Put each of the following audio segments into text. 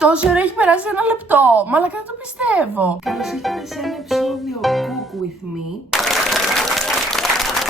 Τόση ώρα έχει περάσει 1 λεπτό. Μαλάκα, δεν το πιστεύω. Καλώς ήρθατε σε ένα επεισόδιο Cook With Me.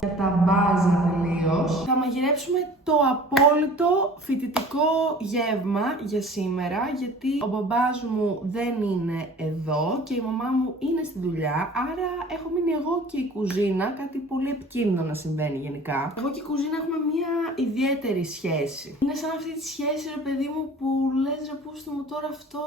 Για τα μπάζα τελείως. Θα μαγειρέψουμε το απόλυτο φοιτητικό γεύμα για σήμερα, γιατί ο μπαμπάς μου δεν είναι εδώ και η μαμά μου είναι στη δουλειά, άρα έχω μείνει εγώ και η κουζίνα, κάτι πολύ επικίνδυνο να συμβαίνει γενικά. Εγώ και η κουζίνα έχουμε μια ιδιαίτερη σχέση. Είναι σαν αυτή τη σχέση, ρε παιδί μου, που λες ρε πούστη μου τώρα αυτό,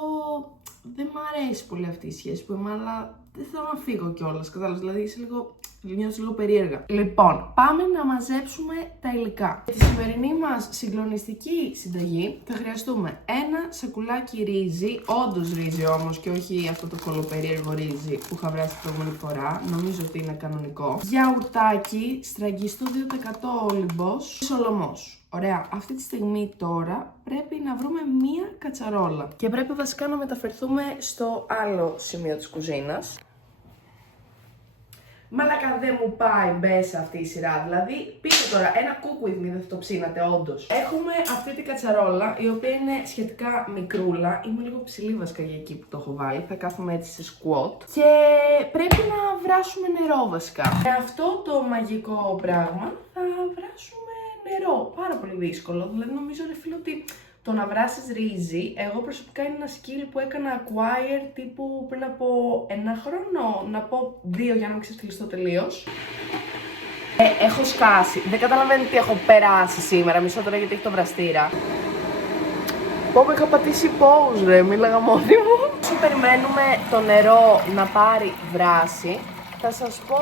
δεν μ' αρέσει πολύ αυτή η σχέση που είμαι, αλλά δεν θέλω να φύγω κιόλας, κατάλαβες, δηλαδή είσαι λίγο... Νιώθω λίγο περίεργα. Λοιπόν, πάμε να μαζέψουμε τα υλικά. Για τη σημερινή μας συγκλονιστική συνταγή θα χρειαστούμε ένα σακουλάκι ρύζι, όντως ρύζι όμως και όχι αυτό το κολοπερίεργο ρύζι που είχα βράσει την προηγούμενη φορά. Νομίζω ότι είναι κανονικό. Γιαουρτάκι, στραγγιστό 2% όλυμπος, σολομός. Ωραία, αυτή τη στιγμή τώρα πρέπει να βρούμε μία κατσαρόλα. Και πρέπει βασικά να μεταφερθούμε στο άλλο σημείο της κουζίνας. Μαλάκα δεν μου πάει μπέσα αυτή η σειρά, δηλαδή πείτε τώρα ένα cook with me, δεν θα το ψήνατε όντως. Έχουμε αυτή την κατσαρόλα, η οποία είναι σχετικά μικρούλα, είμαι λίγο ψηλή βασικά για εκεί που το έχω βάλει, θα κάθομαι έτσι σε squat. Και πρέπει να βράσουμε νερό βασικά. Με αυτό το μαγικό πράγμα θα βράσουμε νερό, πάρα πολύ δύσκολο, δηλαδή νομίζω ρε φίλε ότι... Το να βράσεις ρύζι, εγώ προσωπικά είναι ένα skill που έκανα acquire τύπου πριν από 1 χρόνο, να πω 2 για να μην ξεφτυλιστώ τελείως. Έχω σκάσει, δεν καταλαβαίνετε τι έχω περάσει σήμερα, μισό τώρα γιατί έχει το βραστήρα. Πω είχα πατήσει pause ρε, μίλαγα μόνη μου. Όσο περιμένουμε το νερό να πάρει βράση, θα σας πω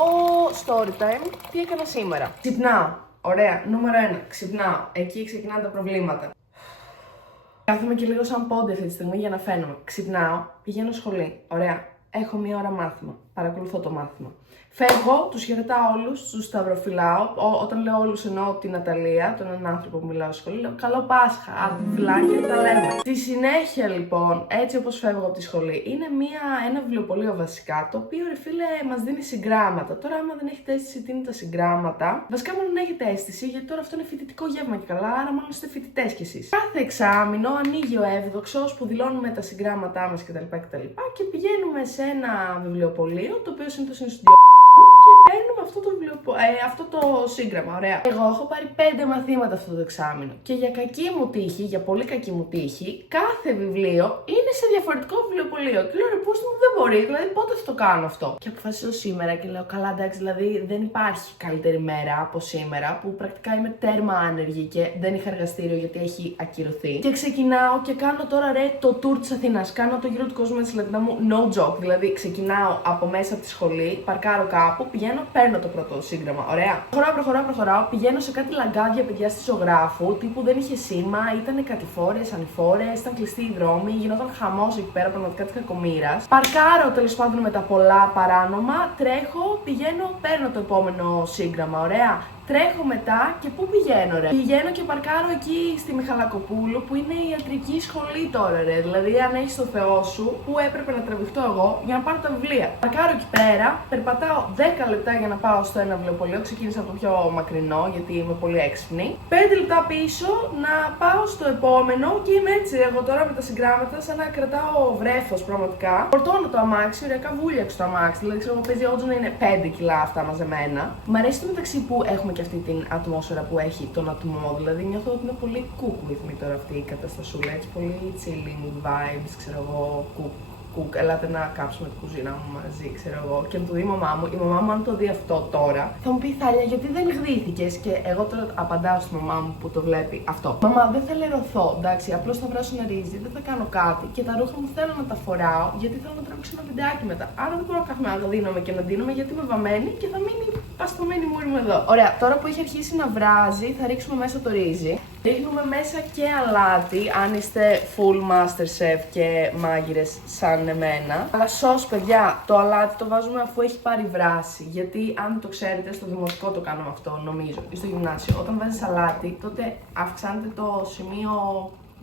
story time τι έκανα σήμερα. Ξυπνάω, ωραία, νούμερο 1, ξυπνάω, εκεί ξεκινάνε τα προβλήματα. Κάθομαι και λίγο σαν πόντι αυτή τη στιγμή για να φαίνομαι. Ξυπνάω, πηγαίνω σχολή. Ωραία. Έχω 1 ώρα μάθημα. Παρακολουθώ το μάθημα. Φεύγω, τους χαιρετάω όλους, τους σταυροφυλάω. Όταν λέω όλους εννοώ την Ναταλία, τον έναν άνθρωπο που μιλάω στο σχολείο. Λέω καλό Πάσχα, φιλάκια, τα λέμε. Στη συνέχεια λοιπόν, έτσι όπως φεύγω από τη σχολή, είναι ένα βιβλιοπωλείο βασικά, το οποίο ρε φίλε μας δίνει συγγράμματα. Τώρα, άμα δεν έχετε αίσθηση τι είναι τα συγγράμματα, βασικά μάλλον έχετε αίσθηση, γιατί τώρα αυτό είναι φοιτητικό γεύμα και καλά, άρα μάλλον είστε φοιτητές κι εσείς. Κάθε εξάμηνο ανοίγει ο εύδοξος που δηλώνουμε τα συγγράμματά μας κτλ. Και πηγαίνουμε σε ένα βιβλιοπωλείο, το οποίο συνήθως είναι στο και παίρνουμε αυτό το σύγγραμμα, ωραία. Εγώ έχω πάρει 5 μαθήματα αυτό το εξάμηνο και για κακή μου τύχη, για πολύ κακή μου τύχη, κάθε βιβλίο είναι σε διαφορετικό βιβλιοπωλείο. Και λέω ρε πούστη μου δεν μπορεί, δηλαδή πότε θα το κάνω αυτό. Και αποφασίζω σήμερα και λέω καλά εντάξει, δηλαδή δεν υπάρχει καλύτερη μέρα από σήμερα που πρακτικά είμαι τέρμα άνεργη και δεν είχα εργαστήριο γιατί έχει ακυρωθεί. Και ξεκινάω και κάνω τώρα ρε το tour της Αθήνας, κάνω το γύρο του κόσμου με τη σελίδα μου, no joke, δηλαδή ξεκινάω από μέσα από τη σχολή, παρκάρω κάπου, πηγαίνω, παίρνω το πρώτο σύγγραμμα. Ωραία. Προχωράω. Πηγαίνω σε κάτι λαγκάδια παιδιά στη ζωγράφου, τύπου δεν είχε σήμα, ήταν κατηφόρες, ανηφόρες, ήταν κλειστοί οι δρόμοι, γινόταν χαμός εκεί πέρα, πραγματικά τη κακομοίρας. Παρκάρω τέλος πάντων με τα πολλά παράνομα, τρέχω, πηγαίνω, παίρνω το επόμενο σύγγραμμα. Ωραία. Τρέχω μετά και πού πηγαίνω ρε. Πηγαίνω και παρκάρω εκεί στη Μιχαλακοπούλου που είναι η ιατρική σχολή τώρα ρε. Δηλαδή αν έχεις το Θεό σου που έπρεπε να τραβηχτώ εγώ για να πάρω τα βιβλία. Παρκάρω εκεί πέρα, περπατάω 10 λεπτά για να πάω στο ένα βιβλιοπωλείο. Ξεκίνησα από το πιο μακρινό γιατί είμαι πολύ έξυπνη. 5 λεπτά πίσω να πάω στο επόμενο και είμαι έτσι εγώ τώρα με τα συγγράμματα σαν να κρατάω βρέφος πραγματικά. Φορτώνω το αμάξι, ωριακά βούλιαξε το αμάξι. Δηλαδή ξέρω παίζει όντως να είναι 5 κιλά αυτά μαζεμένα. Μ' αρέσει το μεταξύ που έχουμε και αυτή την ατμόσφαιρα που έχει τον ατμό, δηλαδή νιώθω ότι είναι πολύ cook with me τώρα αυτή η καταστασούλα, έτσι πολύ chilling vibes, ξέρω εγώ, cook, ελάτε να κάψουμε την κουζίνα μου μαζί, ξέρω εγώ, και να του δει η μαμά μου αν το δει αυτό τώρα, θα μου πει Θάλια γιατί δεν γδύθηκες και εγώ τώρα απαντάω στη μαμά μου που το βλέπει αυτό. Μαμά δεν θα λερωθώ, εντάξει, απλώς θα βράσω ένα ρύζι, δεν θα κάνω κάτι και τα ρούχα μου θέλω να τα φοράω γιατί θέλω να τραβήξω ένα βιντεάκι μετά, άρα δεν μπορώ να κάθομαι να δίνομαι και να ντύνομαι γιατί είμαι βαμμένη και θα μείνει παστομένη μούρη μου εδώ. Ωραία, τώρα που έχει αρχίσει να βράζει θα ρίξουμε μέσα το ρύζι. Ρίχνουμε μέσα και αλάτι, αν είστε full master chef και μάγειρες σαν εμένα. Αλλά σως, παιδιά, το αλάτι το βάζουμε αφού έχει πάρει βράση. Γιατί, αν το ξέρετε, στο δημοτικό το κάνουμε αυτό, νομίζω, ή στο γυμνάσιο. Όταν βάζεις αλάτι, τότε αυξάνεται το σημείο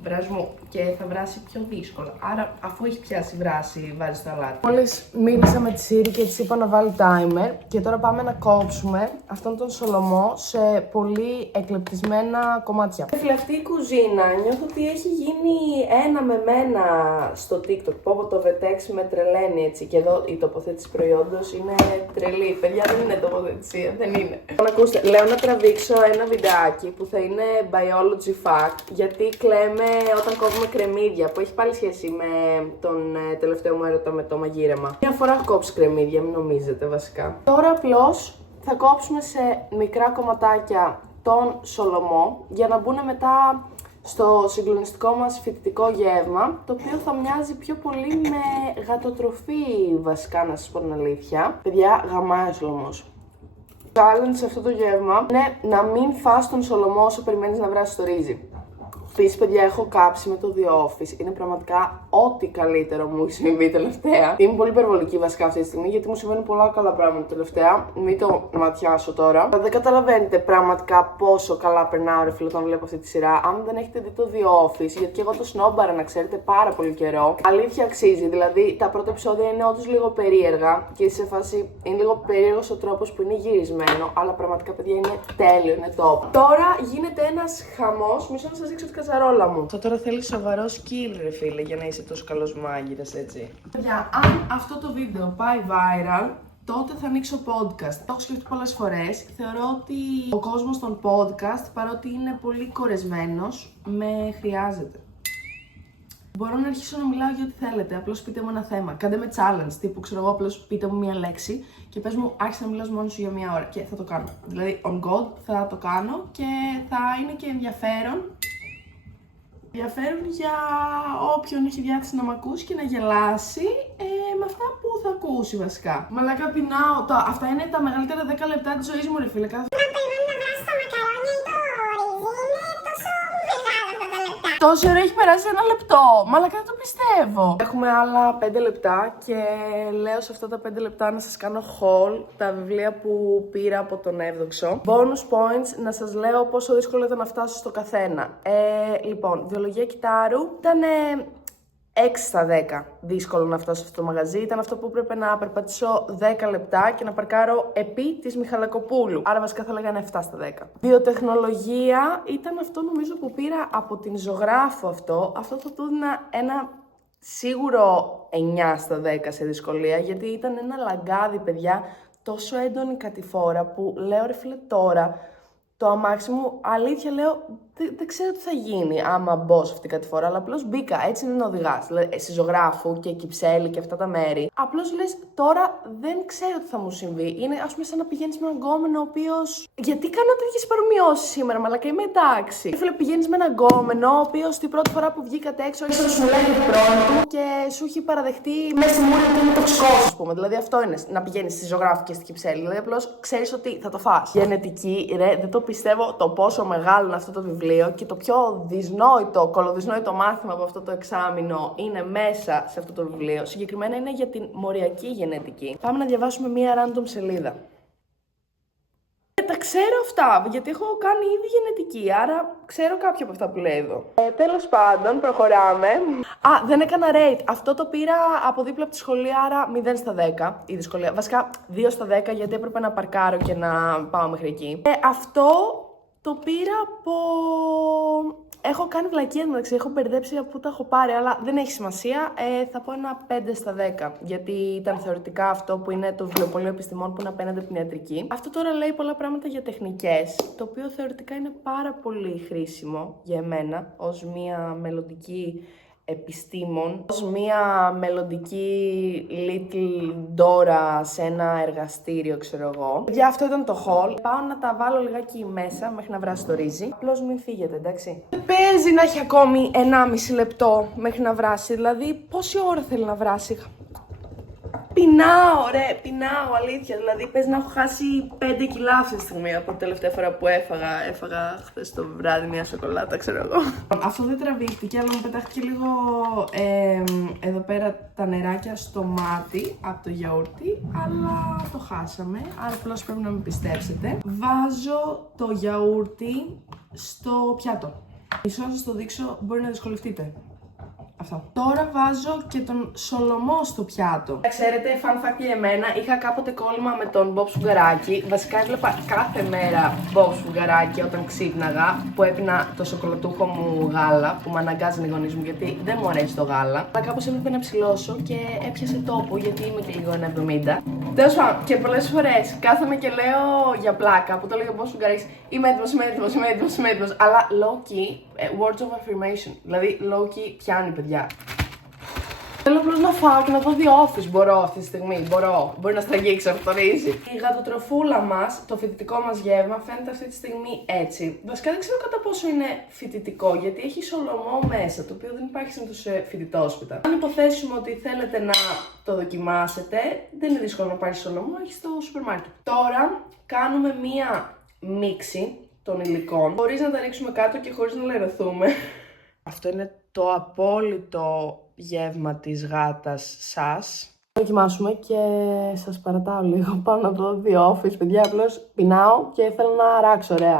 βρασμού. και θα βράσει πιο δύσκολα. Άρα, αφού έχει πιάσει βράση, βάζει το αλάτι. Μόλις μίλησα με τη Siri και της είπα να βάλει timer και τώρα πάμε να κόψουμε αυτόν τον σολομό σε πολύ εκλεπτισμένα κομμάτια. Φίλε, αυτή η κουζίνα νιώθω ότι έχει γίνει ένα με μένα στο TikTok. Πω από το VTEX με τρελαίνει έτσι. Και εδώ η τοποθέτηση προϊόντος είναι τρελή. Παιδιά, δεν είναι τοποθετησία, δεν είναι. Ακούστε, λέω να τραβήξω ένα βιντεάκι που θα είναι biology fact, γιατί κλαίμε όταν κόβουμε κρεμμύδια, που έχει πάλι σχέση με τον τελευταίο μου έρωτα με το μαγείρεμα. Μια φορά έχω κόψει κρεμμύδια, μην νομίζετε βασικά. Τώρα απλώς θα κόψουμε σε μικρά κομματάκια τον σολομό για να μπουν μετά στο συγκλονιστικό μας φυτικό γεύμα, το οποίο θα μοιάζει πιο πολύ με γατοτροφή βασικά, να σας πω την αλήθεια. Παιδιά, γαμάει ο σολομός. Challenge σε αυτό το γεύμα είναι να μην φας τον σολομό όσο περιμένεις να βράσεις το ρύζι. Επίσης, παιδιά, έχω κάψει με το The Office. Είναι πραγματικά ό,τι καλύτερο μου έχει συμβεί τελευταία. Είμαι πολύ υπερβολική βασικά αυτή τη στιγμή, γιατί μου συμβαίνουν πολλά καλά πράγματα τελευταία. Μην το ματιάσω τώρα. Δεν καταλαβαίνετε πραγματικά πόσο καλά περνάω, ρε φίλε, όταν βλέπω αυτή τη σειρά. Αν δεν έχετε δει το The Office, γιατί και εγώ το σνόμπαρα, να ξέρετε, πάρα πολύ καιρό. Αλήθεια αξίζει. Δηλαδή, τα πρώτα επεισόδια είναι όντως λίγο περίεργα και σε φάση είναι λίγο περίεργος ο τρόπος που είναι γυρισμένο. Αλλά πραγματικά, παιδιά, είναι τέλειο, είναι top. Τώρα γίνεται ένας χαμός. Μισό να σας δείξω την κατσαρόλα μου. Αυτό τώρα θέλει σοβαρό skill, ρε φίλε, για να είσαι τόσο καλός μάγειρας, έτσι. Παιδιά, αν αυτό το βίντεο πάει viral, τότε θα ανοίξω podcast. Το έχω σκεφτεί πολλές φορές. Θεωρώ ότι ο κόσμος των podcast, παρότι είναι πολύ κορεσμένος, με χρειάζεται. Μπορώ να αρχίσω να μιλάω για ό,τι θέλετε. Απλώς πείτε μου ένα θέμα. Κάντε με challenge. Τύπου, ξέρω εγώ, απλώς πείτε μου μία λέξη και πες μου, άρχισε να μιλάς μόνος σου για μία ώρα. Και θα το κάνω. Δηλαδή, on God θα το κάνω και θα είναι και ενδιαφέρον. Ενδιαφέρον για όποιον έχει διάθεση να μ' ακούσει και να γελάσει με αυτά που θα ακούσει βασικά. Μαλάκα, πεινάω. Αυτά είναι τα μεγαλύτερα 10 λεπτά της ζωής μου, ρε φίλε. Τόση ώρα έχει περάσει 1 λεπτό. Μαλάκα, δεν το πιστεύω. Έχουμε άλλα 5 λεπτά και λέω σε αυτά τα 5 λεπτά να σας κάνω haul τα βιβλία που πήρα από τον Εύδοξο. Bonus points, να σας λέω πόσο δύσκολο ήταν να φτάσω στο καθένα. Λοιπόν, βιολογία κυτάρου ήταν 6 στα 10 δύσκολο να φτάσω σε αυτό το μαγαζί. Ήταν αυτό που έπρεπε να περπατήσω 10 λεπτά και να παρκάρω επί της Μιχαλακοπούλου. Άρα βασικά θα λέγανε 7 στα 10. Βιοτεχνολογία ήταν αυτό νομίζω που πήρα από την ζωγράφο αυτό. Αυτό θα του έδινα ένα σίγουρο 9 στα 10 σε δυσκολία, γιατί ήταν ένα λαγκάδι, παιδιά, τόσο έντονη κατηφόρα που λέω, ρε φίλε, τώρα το αμάξι μου, αλήθεια λέω, δεν ξέρω τι θα γίνει άμα μπω σε αυτή την κατηφορά, αλλά απλώς μπήκα. Έτσι είναι να οδηγάς. Δηλαδή, στη ζωγράφου και Κυψέλη και αυτά τα μέρη. Απλώς λες, τώρα δεν ξέρω τι θα μου συμβεί. Είναι, ας πούμε, σαν να πηγαίνεις με έναν γκόμενο ο οποίος. Γιατί κάνω τέτοιες παρομοιώσεις σήμερα, μαλάκα, είμαι εντάξει. Φίλε, πηγαίνεις με έναν γκόμενο ο οποίος την πρώτη φορά που βγήκατε έξω, ίσως σου λέει την πρώτη του και σου έχει παραδεχτεί μέσα στη μούρη ότι είναι τοξικός, ας πούμε. Δηλαδή, αυτό είναι να πηγαίνεις στη ζωγράφου και στη Κυψέλη. Δηλαδή, απλώς ξέρεις ότι θα το φας. Γενετική, ρε, δεν το πιστεύω το πόσο μεγάλο είναι αυτό το βιβλίο. Και το πιο δυσνόητο, κολοδυσνόητο μάθημα από αυτό το εξάμηνο είναι μέσα σε αυτό το βιβλίο. Συγκεκριμένα είναι για την μοριακή γενετική. Πάμε να διαβάσουμε μία random σελίδα. Τα ξέρω αυτά, γιατί έχω κάνει ήδη γενετική, άρα ξέρω κάποια από αυτά που λέει εδώ. Τέλος πάντων, προχωράμε. Δεν έκανα rate. Αυτό το πήρα από δίπλα από τη σχολή, άρα 0 στα 10 η δυσκολία. Βασικά 2 στα 10, γιατί έπρεπε να παρκάρω και να πάω μέχρι εκεί. Αυτό το πήρα από. Έχω κάνει βλακία εντάξει, έχω μπερδέψει από πού τα έχω πάρει, αλλά δεν έχει σημασία. Θα πω ένα 5 στα 10, γιατί ήταν θεωρητικά αυτό που είναι το βιβλιοπωλείο επιστημών που είναι απέναντι από την ιατρική. Αυτό τώρα λέει πολλά πράγματα για τεχνικές, το οποίο θεωρητικά είναι πάρα πολύ χρήσιμο για εμένα ως μία μελλοντική επιστήμον, ως μία μελλοντική little Dora σε ένα εργαστήριο, ξέρω εγώ. Για αυτό ήταν το haul. Πάω να τα βάλω λιγάκι μέσα μέχρι να βράσει το ρύζι. Απλώς μην φύγετε, εντάξει. Δεν παίζει να έχει ακόμη 1,5 λεπτό μέχρι να βράσει. Δηλαδή, πόση ώρα θέλει να βράσει. Πεινάω, ρε, πεινάω, αλήθεια. Δηλαδή, πες να έχω χάσει 5 κιλά αυτή τη στιγμή από την τελευταία φορά που έφαγα. Έφαγα χθες το βράδυ μια σοκολάτα, ξέρω εγώ. Αυτό δεν τραβήχτηκε, αλλά μου πετάχτηκε λίγο εδώ πέρα τα νεράκια στο μάτι από το γιαούρτι, αλλά το χάσαμε. Άρα, απλώς πρέπει να με πιστέψετε. Βάζω το γιαούρτι στο πιάτο. Μισό να σας το δείξω, μπορεί να δυσκολευτείτε. Αυτό. Τώρα βάζω και τον σολομό στο πιάτο. Ξέρετε, fun fact για εμένα, είχα κάποτε κόλλημα με τον Bob Σφουγγαράκη. Βασικά έβλεπα κάθε μέρα Bob Σφουγγαράκη όταν ξύπναγα, που έπινα το σοκολατούχο μου γάλα, που με αναγκάζανε οι γονείς μου γιατί δεν μου αρέσει το γάλα. Αλλά κάπως έπρεπε να ψηλώσω και έπιασε τόπο γιατί είμαι και λίγο 1,70. Τέλος πάντων, και πολλές φορές κάθομαι και λέω για πλάκα που το λέει ο Bob Σφουγγαράκης, είμαι έτοιμος, αλλά low key, words of affirmation. Δηλαδή, low key πιάνει, παιδιά. Θέλω απλώς να φάω και να δω The Office. Μπορώ αυτή τη στιγμή, μπορεί να στραγγίξει αυτό το ρύζι. Η γατοτροφούλα μας, το φοιτητικό μας γεύμα, φαίνεται αυτή τη στιγμή έτσι. Βασικά δεν ξέρω κατά πόσο είναι φοιτητικό, γιατί έχει σολομό μέσα, το οποίο δεν υπάρχει συνήθως σε φοιτητόσπιτα. Αν υποθέσουμε ότι θέλετε να το δοκιμάσετε, δεν είναι δύσκολο να πάρει σολομό, έχει στο σούπερ μάρκετ. Τώρα κάνουμε μία μίξη των υλικών, χωρίς να τα ρίξουμε κάτω και χωρίς να λερωθούμε. Αυτό είναι το απόλυτο γεύμα της γάτας σας. Θα δοκιμάσουμε και σας παρατάω λίγο πάνω να δω The Office. Παιδιά, απλώς πεινάω και θέλω να ράξω ωραία.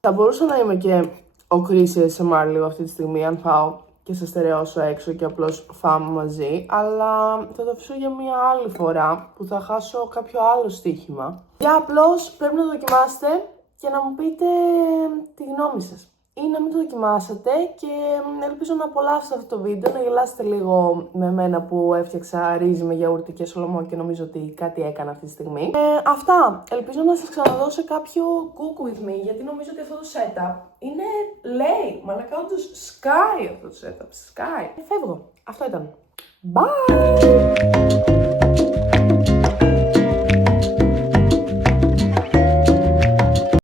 Θα μπορούσα να είμαι και ο Chris ASMR λίγο αυτή τη στιγμή, αν φάω και σας στερεώσω έξω και απλώς φάμε μαζί. Αλλά θα το αφήσω για μια άλλη φορά που θα χάσω κάποιο άλλο στοίχημα. Για απλώς πρέπει να το δοκιμάσετε και να μου πείτε τη γνώμη σας. Ή να μην το δοκιμάσετε και ελπίζω να απολαύσετε αυτό το βίντεο, να γελάσετε λίγο με μένα που έφτιαξα ρύζι με γιαούρτι και σολομό και νομίζω ότι κάτι έκανα αυτή τη στιγμή. Αυτά. Ελπίζω να σας ξαναδώ σε κάποιο cook with me, γιατί νομίζω ότι αυτό το setup είναι λέει. Μαλάκα όντως sky αυτό το setup. Sky. Φεύγω. Αυτό ήταν. Bye!